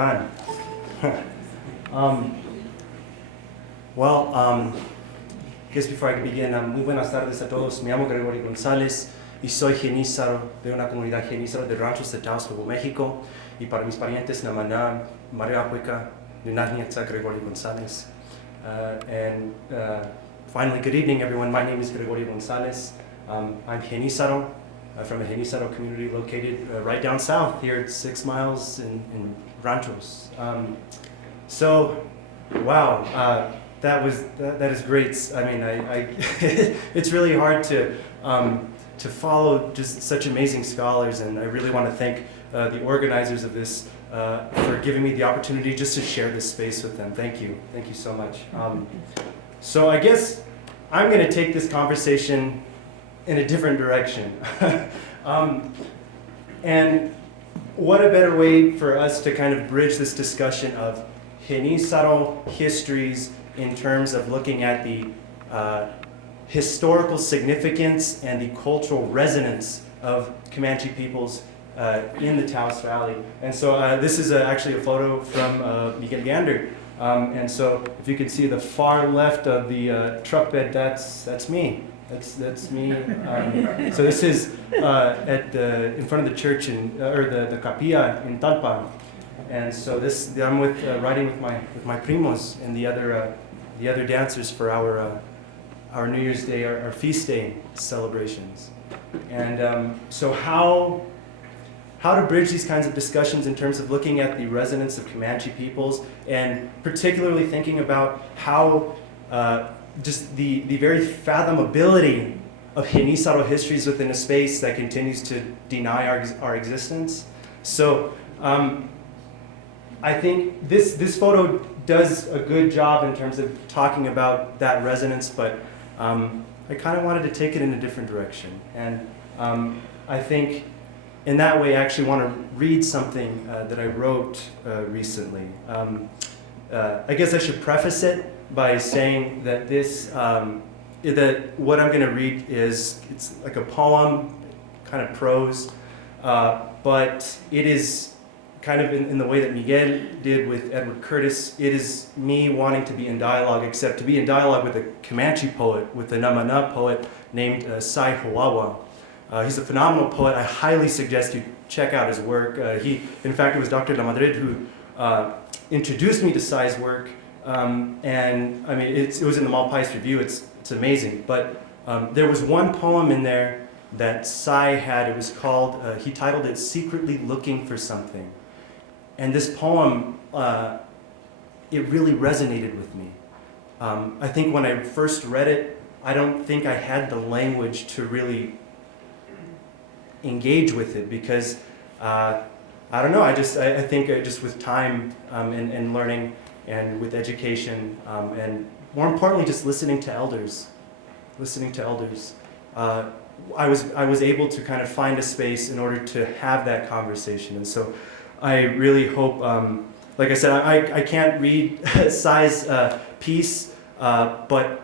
están? I guess before I begin, muy buenas tardes a todos. Me llamo Gregorio Gonzales y soy Genízaro de una comunidad Genízaro de ranchos de Taos, Nuevo México. Y para mis parientes, Namaná, María Apueca, Ninatnietza, Gregorio Gonzales. Finally, good evening, everyone. My name is Gregorio Gonzales. I'm Genízaro, from a Genízaro community located right down south here at 6 miles in ranchos. That is great. I mean, it's really hard to follow just such amazing scholars, and I really want to thank the organizers of this for giving me the opportunity just to share this space with them. Thank you so much. So I guess I'm going to take this conversation in a different direction. And what a better way for us to kind of bridge this discussion of Genízaro histories in terms of looking at the historical significance and the cultural resonance of Comanche peoples in the Taos Valley. And so this is actually a photo from Miguel Gander. And so if you can see the far left of the truck bed, that's me. That's me. So this is in front of the church or the capilla in Talpa. And so I'm riding with my primos and the other dancers for our New Year's Day, our feast day celebrations. And so how to bridge these kinds of discussions in terms of looking at the resonance of Comanche peoples, and particularly thinking about how just the very fathomability of Genízaro histories within a space that continues to deny our existence. So I think this photo does a good job in terms of talking about that resonance, but I kind of wanted to take it in a different direction. And I think in that way I actually want to read something that I wrote recently. I guess I should preface it by saying that that what I'm going to read it's like a poem, kind of prose, but it is kind of in the way that Miguel did with Edward Curtis. It is me wanting to be in dialogue, except to be in dialogue with a Comanche poet, with a Namana poet named Sai Hawawa. He's a phenomenal poet. I highly suggest you check out his work. In fact, it was Dr. La Madrid who introduced me to Sai's work. And I mean, it was in the Malpais Review. It's amazing. But there was one poem in there that Sai had. It was called, he titled it "Secretly Looking for Something." And this poem, it really resonated with me. I think when I first read it, I don't think I had the language to really engage with it, because I don't know, I think just with time and learning and with education and more importantly just listening to elders, I was able to kind of find a space in order to have that conversation. And so I really hope, like I said, I can't read Sai's piece, but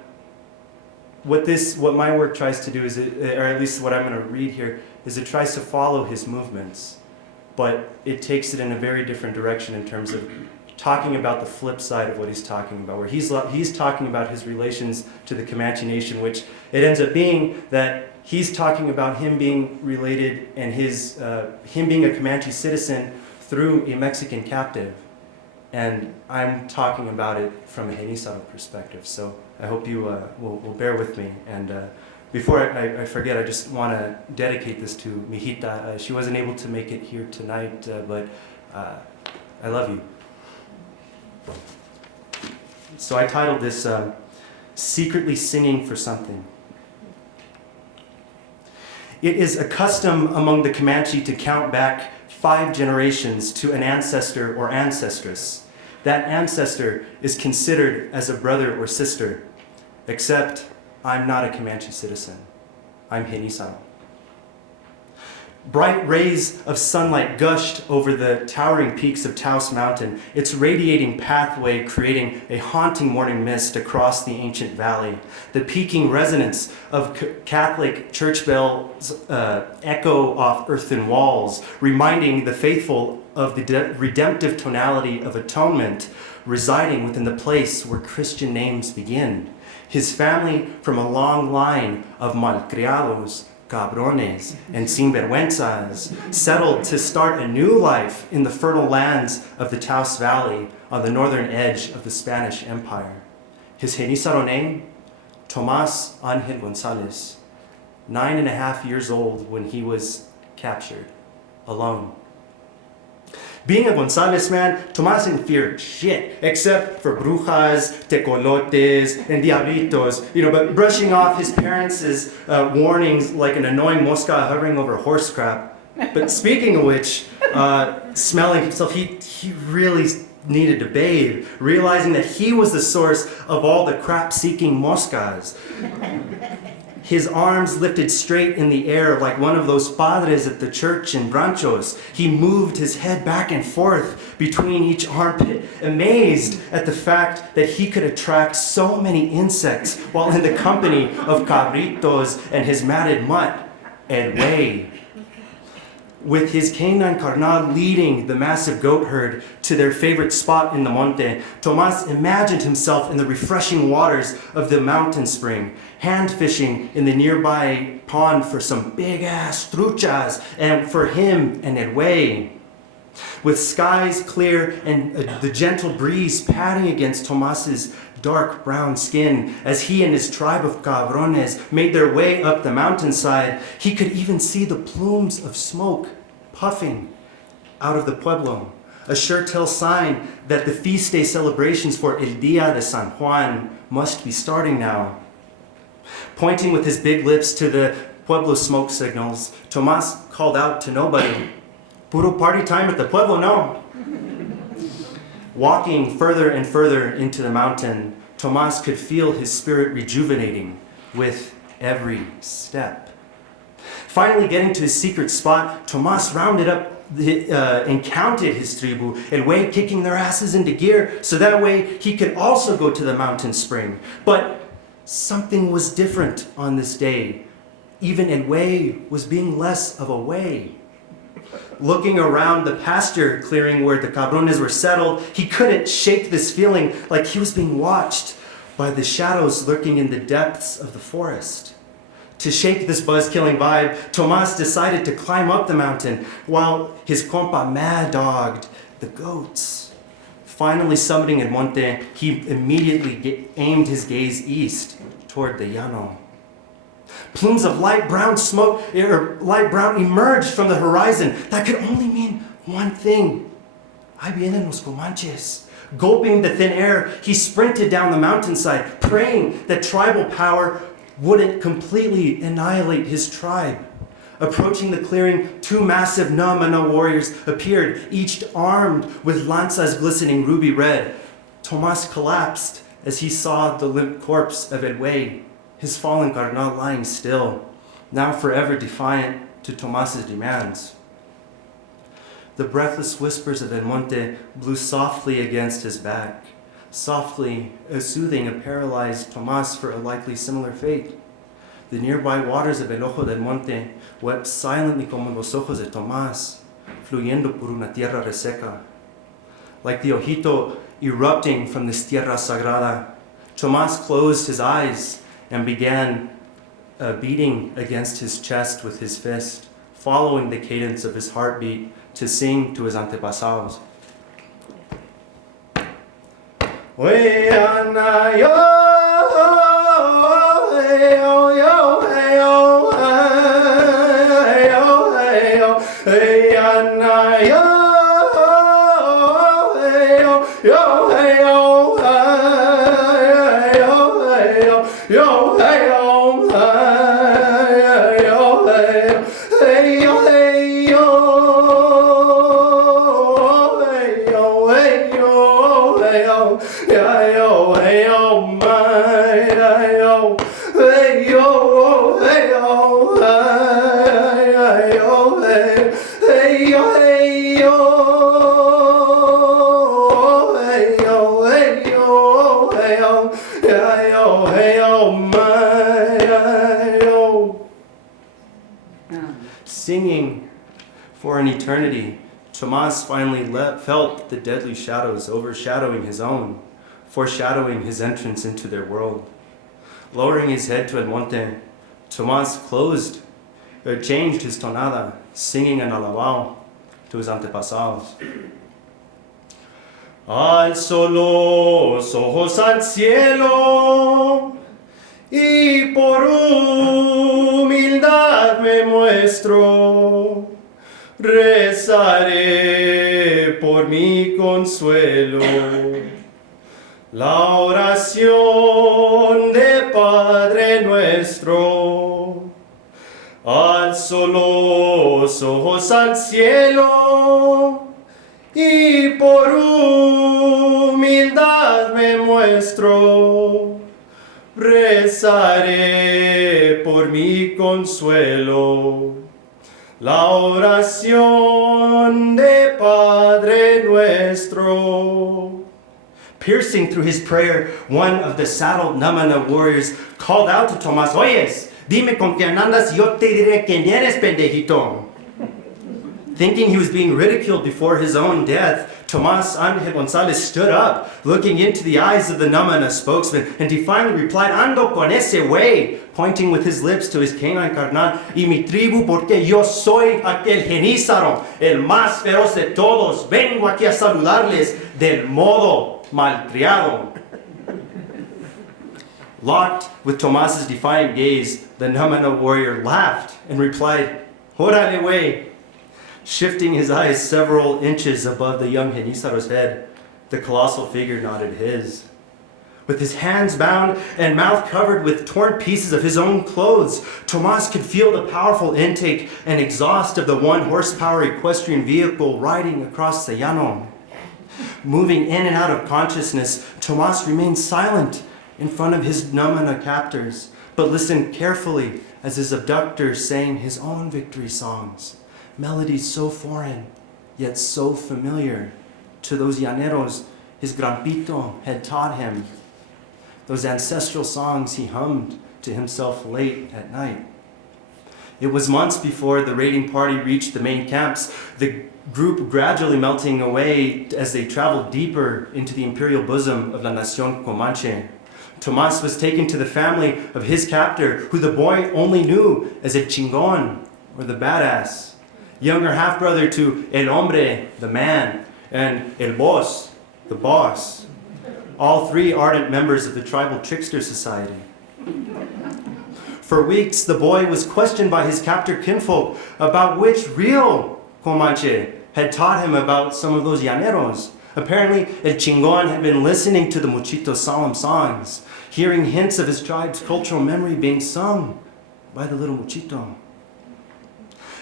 what my work tries to do is, or at least what I'm going to read here, is it tries to follow his movements, but it takes it in a very different direction in terms of talking about the flip side of what he's talking about, where he's talking about his relations to the Comanche Nation, which it ends up being that he's talking about him being related and him being a Comanche citizen through a Mexican captive, and I'm talking about it from a Genízaro perspective. So I hope you will bear with me. And before I forget, I just want to dedicate this to Mijita. She wasn't able to make it here tonight, but I love you. So I titled this "Secretly Singing for Something." It is a custom among the Comanche to count back 5 generations to an ancestor or ancestress. That ancestor is considered as a brother or sister, except I'm not a Comanche citizen. I'm Genízaro. Bright rays of sunlight gushed over the towering peaks of Taos Mountain, its radiating pathway creating a haunting morning mist across the ancient valley. The peaking resonance of Catholic church bells echo off earthen walls, reminding the faithful of the redemptive tonality of atonement residing within the place where Christian names begin. His family, from a long line of malcriados, cabrones, and sinvergüenzas, settled to start a new life in the fertile lands of the Taos Valley on the northern edge of the Spanish Empire. His Genízaro name? Tomás Ángel Gonzales, 9.5 years old when he was captured, alone. Being a Gonzales man, Tomás didn't fear shit, except for brujas, tecolotes, and diablitos, but brushing off his parents' warnings like an annoying mosca hovering over horse crap. But speaking of which, smelling himself, he really needed to bathe, realizing that he was the source of all the crap-seeking moscas. His arms lifted straight in the air like one of those padres at the church in Ranchos. He moved his head back and forth between each armpit, amazed at the fact that he could attract so many insects while in the company of cabritos and his matted mutt, El Güey. With his canine carnal leading the massive goat herd to their favorite spot in the monte, Tomás imagined himself in the refreshing waters of the mountain spring, hand fishing in the nearby pond for some big-ass truchas, and for him and El Güey. With skies clear and the gentle breeze patting against Tomás's dark brown skin as he and his tribe of cabrones made their way up the mountainside, he could even see the plumes of smoke puffing out of the pueblo, a sure-tell sign that the feast day celebrations for El Día de San Juan must be starting now. Pointing with his big lips to the pueblo smoke signals, Tomás called out to nobody, "Puro party time at the pueblo, no?" Walking further and further into the mountain, Tomás could feel his spirit rejuvenating with every step. Finally getting to his secret spot, Tomás rounded up and counted his tribu, El Güey kicking their asses into gear so that way he could also go to the mountain spring. But something was different on this day. Even El Güey was being less of a way. Looking around the pasture clearing where the cabrones were settled, he couldn't shake this feeling like he was being watched by the shadows lurking in the depths of the forest. To shake this buzz-killing vibe, Tomás decided to climb up the mountain while his compa mad-dogged the goats. Finally summiting El Monte, he immediately aimed his gaze east toward the llano. Plumes of light brown smoke, or light brown, emerged from the horizon. That could only mean one thing. Ahí vienen los Comanches. Gulping the thin air, he sprinted down the mountainside, praying that tribal power wouldn't completely annihilate his tribe. Approaching the clearing, two massive Namana warriors appeared, each armed with lanzas glistening ruby red. Tomás collapsed as he saw the limp corpse of El Güey, his fallen carnal lying still, now forever defiant to Tomás's demands. The breathless whispers of El Monte blew softly against his back, softly soothing a paralyzed Tomás for a likely similar fate. The nearby waters of El Ojo del Monte wept silently como los ojos de Tomás, fluyendo por una tierra reseca. Like the ojito erupting from this tierra sagrada, Tomás closed his eyes and began beating against his chest with his fist, following the cadence of his heartbeat to sing to his antepasados. eternity, Tomas finally felt the deadly shadows overshadowing his own, foreshadowing his entrance into their world. Lowering his head to el monte, Tomas changed his tonada, singing an alabao to his antepasados. Alzo los ojos al cielo y por humildad me muestro, rezaré por mi consuelo. La oración de Padre nuestro. Alzo los ojos al cielo y por humildad me muestro, rezaré por mi consuelo. La oración de Padre nuestro. Piercing through his prayer, one of the saddled Namana warriors called out to Tomas, "Oyes, dime con quién andas y yo te diré quién eres, pendejito." Thinking he was being ridiculed before his own death, Tomas Ángel Gonzales stood up, looking into the eyes of the Namana spokesman, and defiantly replied, "Ando con ese güey," pointing with his lips to his canine carnal, "y mi tribu porque yo soy aquel Genízaro, el más feroz de todos. Vengo aquí a saludarles del modo malcriado." Locked with Tomas's defiant gaze, the Namana warrior laughed and replied, "Órale, güey." Shifting his eyes several inches above the young Genízaro's head, the colossal figure nodded his. With his hands bound and mouth covered with torn pieces of his own clothes, Tomas could feel the powerful intake and exhaust of the 1-horsepower equestrian vehicle riding across the llano. Moving in and out of consciousness, Tomas remained silent in front of his Namana captors, but listened carefully as his abductors sang his own victory songs. Melodies so foreign, yet so familiar to those llaneros his Grampito had taught him. Those ancestral songs he hummed to himself late at night. It was months before the raiding party reached the main camps, the group gradually melting away as they traveled deeper into the imperial bosom of La Nación Comanche. Tomas was taken to the family of his captor, who the boy only knew as El Chingon, or the badass, younger half-brother to El Hombre, the man, and El Boss, the boss, all three ardent members of the tribal trickster society. For weeks, the boy was questioned by his captor kinfolk about which real Comanche had taught him about some of those llaneros. Apparently, El Chingon had been listening to the Muchito's solemn songs, hearing hints of his tribe's cultural memory being sung by the little Muchito.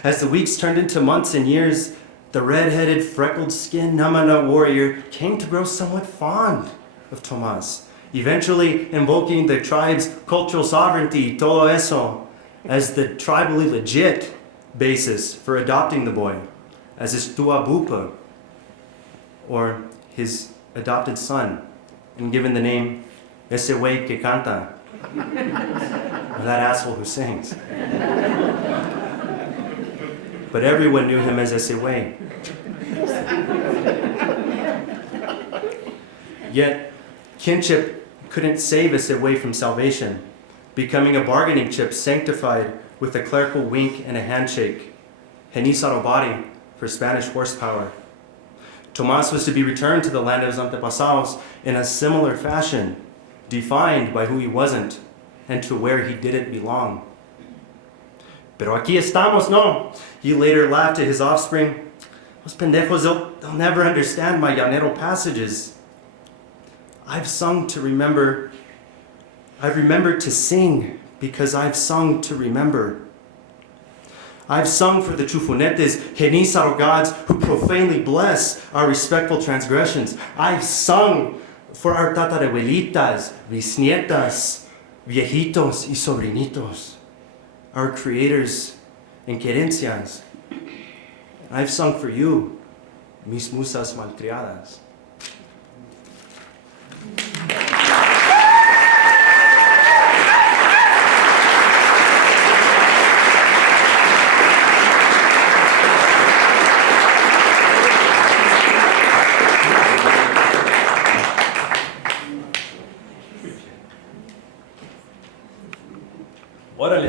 As the weeks turned into months and years, the red-headed, freckled-skinned Namana warrior came to grow somewhat fond of Tomas, eventually invoking the tribe's cultural sovereignty, todo eso, as the tribally legit basis for adopting the boy as his tuabupa, or his adopted son, and given the name Ese Güey Que Canta, or that asshole who sings. But everyone knew him as Ese Güey. Yet, kinship couldn't save Ese Güey from salvation, becoming a bargaining chip sanctified with a clerical wink and a handshake, Genízaro body for Spanish horsepower. Tomas was to be returned to the land of his antepasados in a similar fashion, defined by who he wasn't and to where he didn't belong. Pero aquí estamos, no? He later laughed at his offspring. Los pendejos, they'll never understand my llanero passages. I've remembered to sing because I've sung to remember. I've sung for the Chufunetes, Genízaro gods who profanely bless our respectful transgressions. I've sung for our tatarabuelitas, bisnietas, viejitos y sobrinitos, our creators and querencias. I've sung for you, mis musas malcriadas.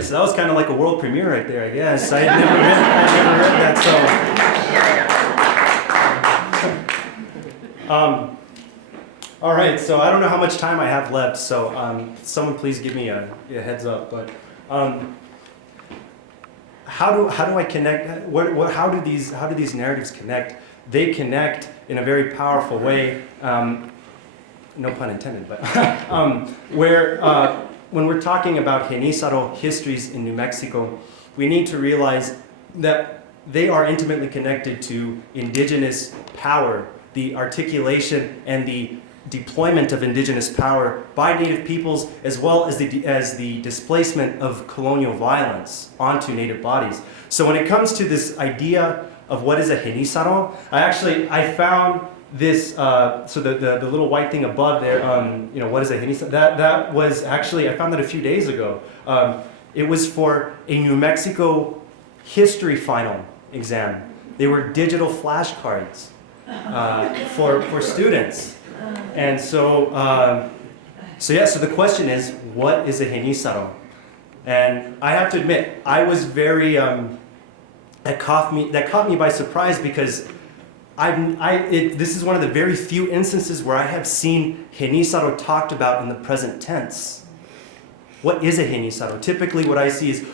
goodness, that was kind of like a world premiere right there, I guess. I'd never heard that, so. All right, so I don't know how much time I have left, so someone please give me a heads up. But how do I connect? How do these narratives connect? They connect in a very powerful way. No pun intended, but where when we're talking about Genízaro histories in New Mexico, we need to realize that they are intimately connected to indigenous power, the articulation and the deployment of indigenous power by Native peoples, as well as the displacement of colonial violence onto Native bodies. So when it comes to this idea of what is a Genízaro, I found this, so the little white thing above there, what is a Genízaro? That was actually, I found that a few days ago. It was for a New Mexico history final exam. They were digital flashcards for students. And so the question is, what is a Genízaro? And I have to admit, I was very, that caught me by surprise, because this is one of the very few instances where I have seen Genízaro talked about in the present tense. What is a Genízaro? Typically what I see is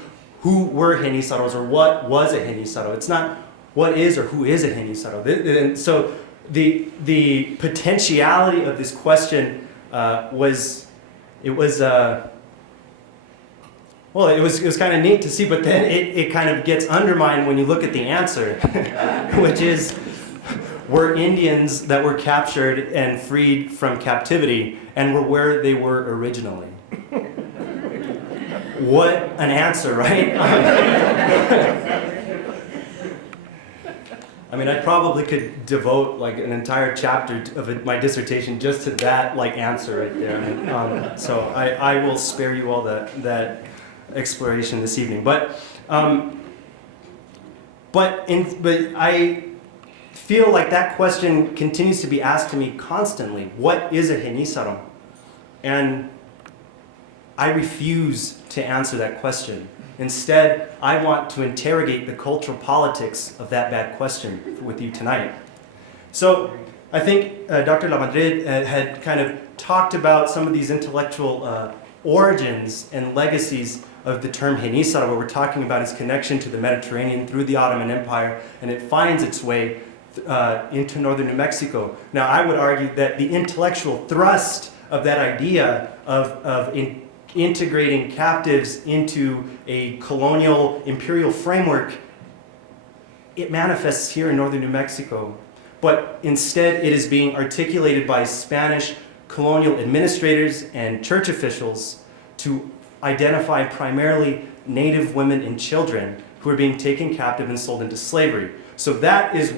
who were Genízaros, or what was a Genízaro. It's not what is or who is a Genízaro. And so the potentiality of this question was kind of neat to see, but then it kind of gets undermined when you look at the answer, which is, were Indians that were captured and freed from captivity and were where they were originally. What an answer, right? I mean, I probably could devote like an entire chapter of my dissertation just to that answer right there. And, so I will spare you all that exploration this evening. But I feel like that question continues to be asked to me constantly. What is a Genízaro? And I refuse to answer that question. Instead, I want to interrogate the cultural politics of that bad question with you tonight. So I think Dr. Lamadrid had kind of talked about some of these intellectual origins and legacies of the term Genízaro, where we're talking about its connection to the Mediterranean through the Ottoman Empire, and it finds its way into northern New Mexico. Now, I would argue that the intellectual thrust of that idea of integrating captives into a colonial imperial framework, it manifests here in northern New Mexico. But instead, it is being articulated by Spanish colonial administrators and church officials to identify primarily Native women and children who are being taken captive and sold into slavery. So that is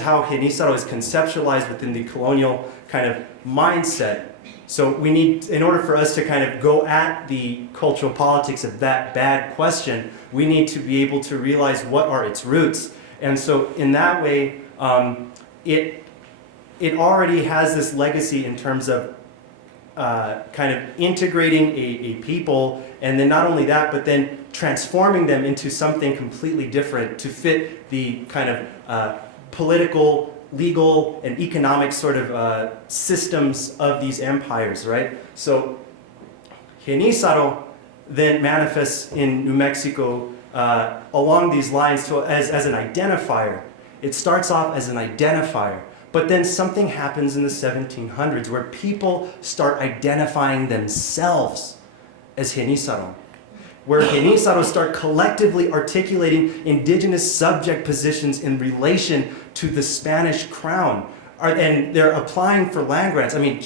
how Genízaro is conceptualized within the colonial kind of mindset. So we need, in order for us to kind of go at the cultural politics of that bad question, we need to be able to realize what are its roots. And so in that way, it already has this legacy in terms of kind of integrating a people, and then not only that, but then transforming them into something completely different to fit the kind of political, legal, and economic sort of systems of these empires, right? So Genízaro then manifests in New Mexico along these lines as an identifier. It starts off as an identifier, but then something happens in the 1700s where people start identifying themselves as Genízaro, where Genízaros start collectively articulating indigenous subject positions in relation to the Spanish crown. And they're applying for land grants. I mean,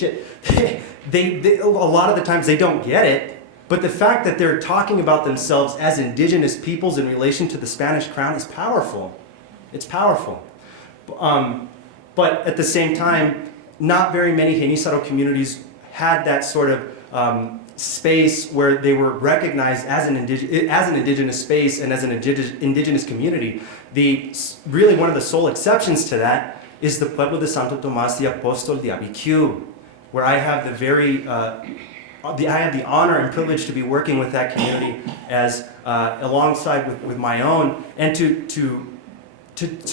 a lot of the times they don't get it, but the fact that they're talking about themselves as indigenous peoples in relation to the Spanish crown is powerful. It's powerful. But at the same time, not very many Genízaro communities had that sort of space where they were recognized as an indigenous space and as an indigenous community. Really one of the sole exceptions to that is the Pueblo de Santo Tomás de Apóstol de Abiquiu, where I have the very I have the honor and privilege to be working with that community as alongside with my own, and to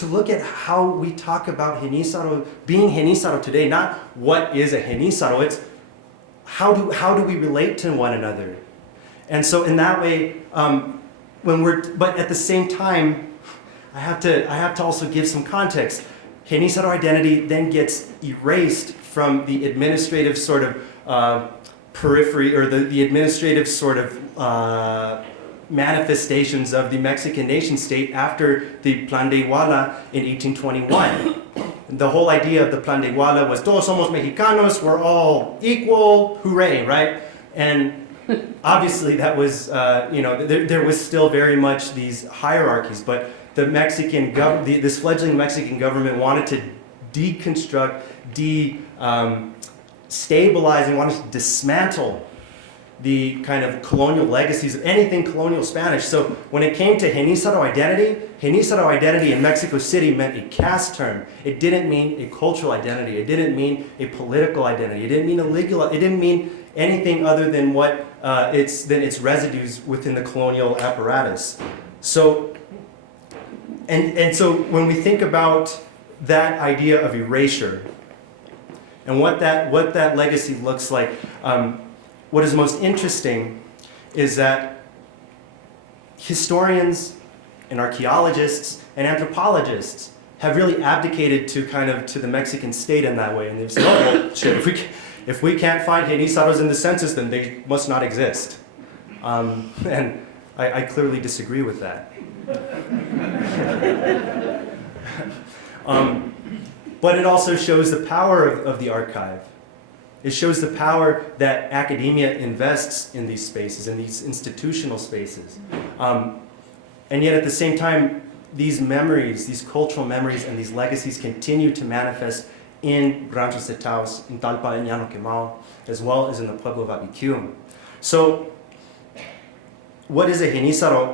look at how we talk about Genízaro, being Genízaro today, not what is a Genízaro, it's how do we relate to one another. And so in that way, but at the same time, I have to also give some context. Genízaro identity then gets erased from the administrative sort of periphery, or the administrative sort of manifestations of the Mexican nation state after the Plan de Iguala in 1821. The whole idea of the Plan de Iguala was, todos somos mexicanos, we're all equal, hooray, right? And obviously that was, there was still very much these hierarchies, but the Mexican this fledgling Mexican government wanted to deconstruct, stabilize, and wanted to dismantle the kind of colonial legacies of anything colonial Spanish. So when it came to Genízaro identity in Mexico City meant a caste term. It didn't mean a cultural identity. It didn't mean a political identity. It didn't mean a legal, it didn't mean anything other than what its residues within the colonial apparatus. So, and so when we think about that idea of erasure and what that legacy looks like, what is most interesting is that historians and archaeologists and anthropologists have really abdicated to the Mexican state in that way, and they've said, oh, well, shit, if we can't find Genízaros in the census, then they must not exist. And I clearly disagree with that. But it also shows the power of the archive. It shows the power that academia invests in these spaces, in these institutional spaces. And yet at the same time, these memories, these cultural memories and these legacies continue to manifest in Ranchos de Taos, in Talpa and Llano Quemado, as well as in the Pueblo of Abiquium. So what is a Genízaro?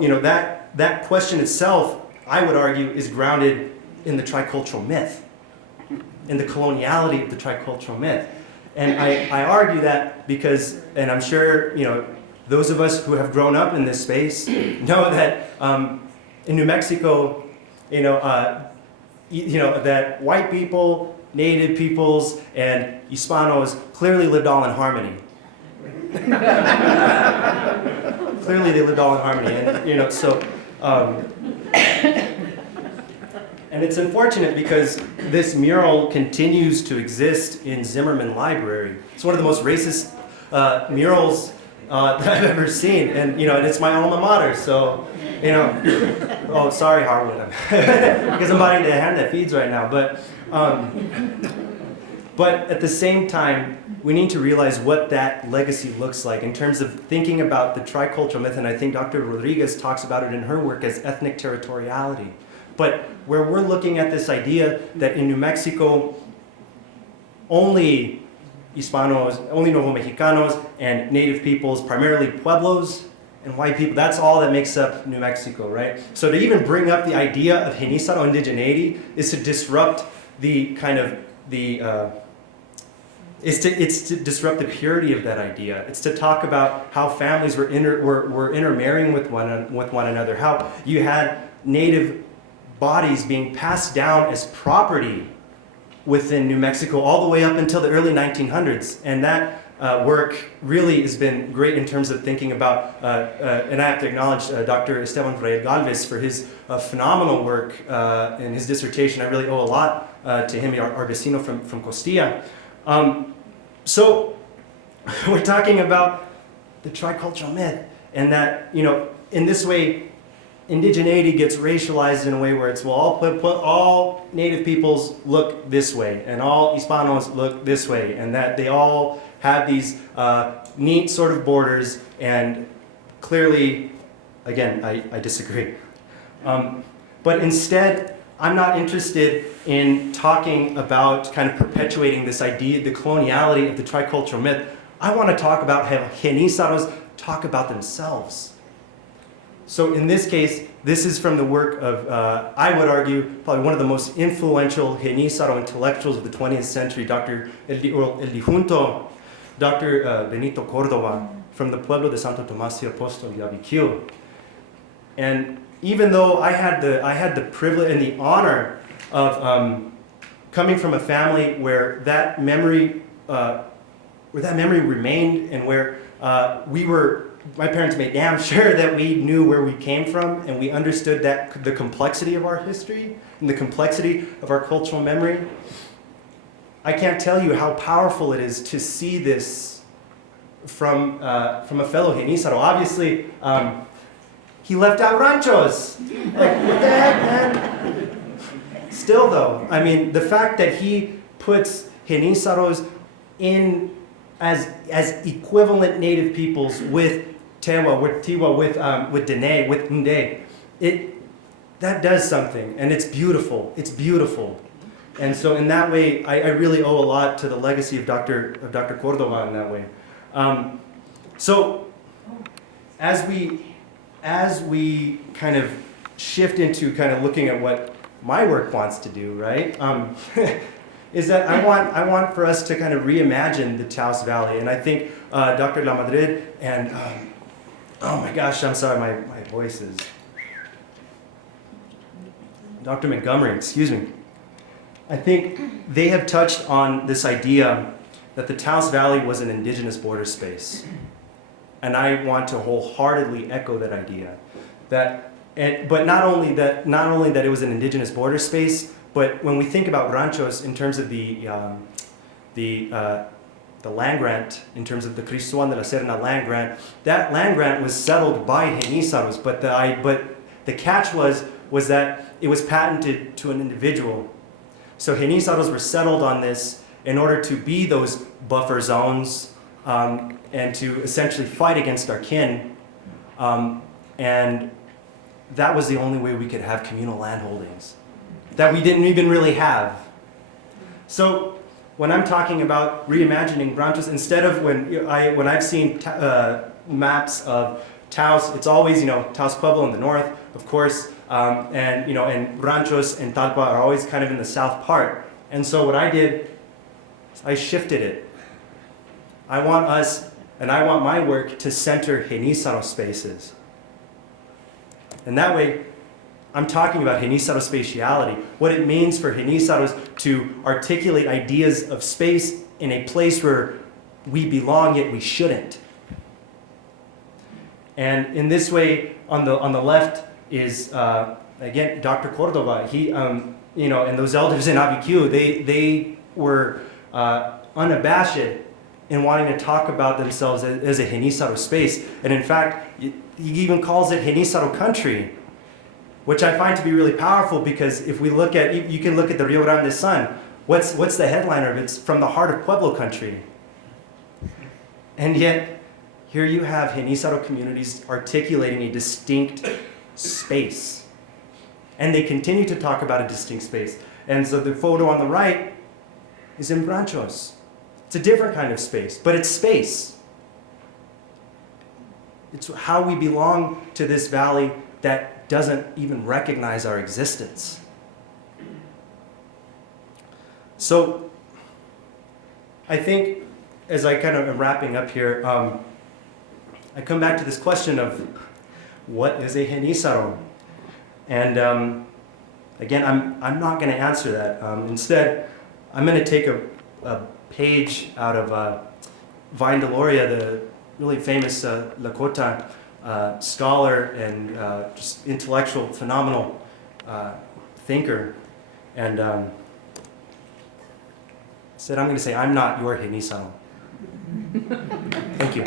That question itself, I would argue, is grounded in the tricultural myth, in the coloniality of the tricultural myth. And I argue that because, and I'm sure those of us who have grown up in this space know that in New Mexico, that white people, native peoples, and Hispanos clearly lived all in harmony. Clearly, they lived all in harmony, and so. And it's unfortunate because this mural continues to exist in Zimmerman Library. It's one of the most racist murals that I've ever seen, and and it's my alma mater. So, oh, sorry, Harwood, because I'm biting the hand that feeds right now. But at the same time, we need to realize what that legacy looks like in terms of thinking about the tricultural myth, and I think Dr. Rodriguez talks about it in her work as ethnic territoriality. But where we're looking at this idea that in New Mexico, only Hispanos, only Nuevo Mexicanos, and native peoples, primarily Pueblos and white people, that's all that makes up New Mexico, right? So to even bring up the idea of Genízaro indigeneity is to disrupt the it's to disrupt the purity of that idea. It's to talk about how families were intermarrying with one another, how you had native bodies being passed down as property within New Mexico all the way up until the early 1900s. And that work really has been great in terms of thinking about, and I have to acknowledge Dr. Esteban Reyes Galvez for his phenomenal work in his dissertation. I really owe a lot to him, our vecino from Costilla. So we're talking about the tricultural myth, and that, in this way, indigeneity gets racialized in a way where it's, well, all native peoples look this way, and all Hispanos look this way, and that they all have these neat sort of borders, and clearly, again, I disagree. But instead, I'm not interested in talking about kind of perpetuating this idea, the coloniality of the tricultural myth. I want to talk about how Genízaros talk about themselves. So in this case, this is from the work of, I would argue, probably one of the most influential Genízaro intellectuals of the 20th century, Dr. El Difunto, Dr. Benito Cordova from the Pueblo de Santo Tomás y Apóstol Yabiquil. And even though I had the privilege and the honor of coming from a family where that memory remained, and where my parents made damn sure that we knew where we came from and we understood that the complexity of our history and the complexity of our cultural memory. I can't tell you how powerful it is to see this from a fellow Genízaro. Obviously, he left out ranchos. Like, what the heck, man? Still though, I mean, the fact that he puts Genízaros in as equivalent native peoples with Tewa, with Tiwa, with Dene, with Nde, that does something, and it's beautiful. It's beautiful. And so in that way, I really owe a lot to the legacy of Dr. Cordova in that way. So as we kind of shift into kind of looking at what my work wants to do, right? Is that I want for us to kind of reimagine the Taos Valley. And I think Dr. La Madrid and, oh my gosh, I'm sorry, my voice is, Dr. Montgomery, excuse me. I think they have touched on this idea that the Taos Valley was an indigenous border space. And I want to wholeheartedly echo that idea. But not only that it was an indigenous border space, but when we think about ranchos in terms of the land grant, in terms of the Cristuan de la Serna land grant, that land grant was settled by Genízaros, but the catch was that it was patented to an individual. So Genízaros were settled on this in order to be those buffer zones and to essentially fight against our kin. And that was the only way we could have communal land holdings that we didn't even really have. So when I'm talking about reimagining ranchos, instead of when I've seen maps of Taos, it's always, Taos Pueblo in the north, of course, and ranchos and Talpa are always kind of in the south part. And so what I did, I shifted it. I want my work to center Genízaro spaces. And that way, I'm talking about Genízaro spatiality, what it means for Genízaros to articulate ideas of space in a place where we belong, yet we shouldn't. And in this way, on the left is, again, Dr. Cordova. He, and those elders in Abiquiu, they were unabashed in wanting to talk about themselves as a Genízaro space. And in fact, he even calls it Genízaro country, which I find to be really powerful, because if we look at, you can look at the Rio Grande Sun. What's the headliner of it? It's from the heart of Pueblo country. And yet, here you have Genízaro communities articulating a distinct space. And they continue to talk about a distinct space. And so the photo on the right is in ranchos. It's a different kind of space, but it's space. It's how we belong to this valley that doesn't even recognize our existence. So I think as I kind of am wrapping up here, I come back to this question of what is a Genízaro? And again, I'm not going to answer that. Instead, I'm going to take a page out of Vine Deloria, the really famous Lakota scholar and just intellectual, phenomenal thinker. And said, I'm going to say, I'm not your Genízaro. Thank you.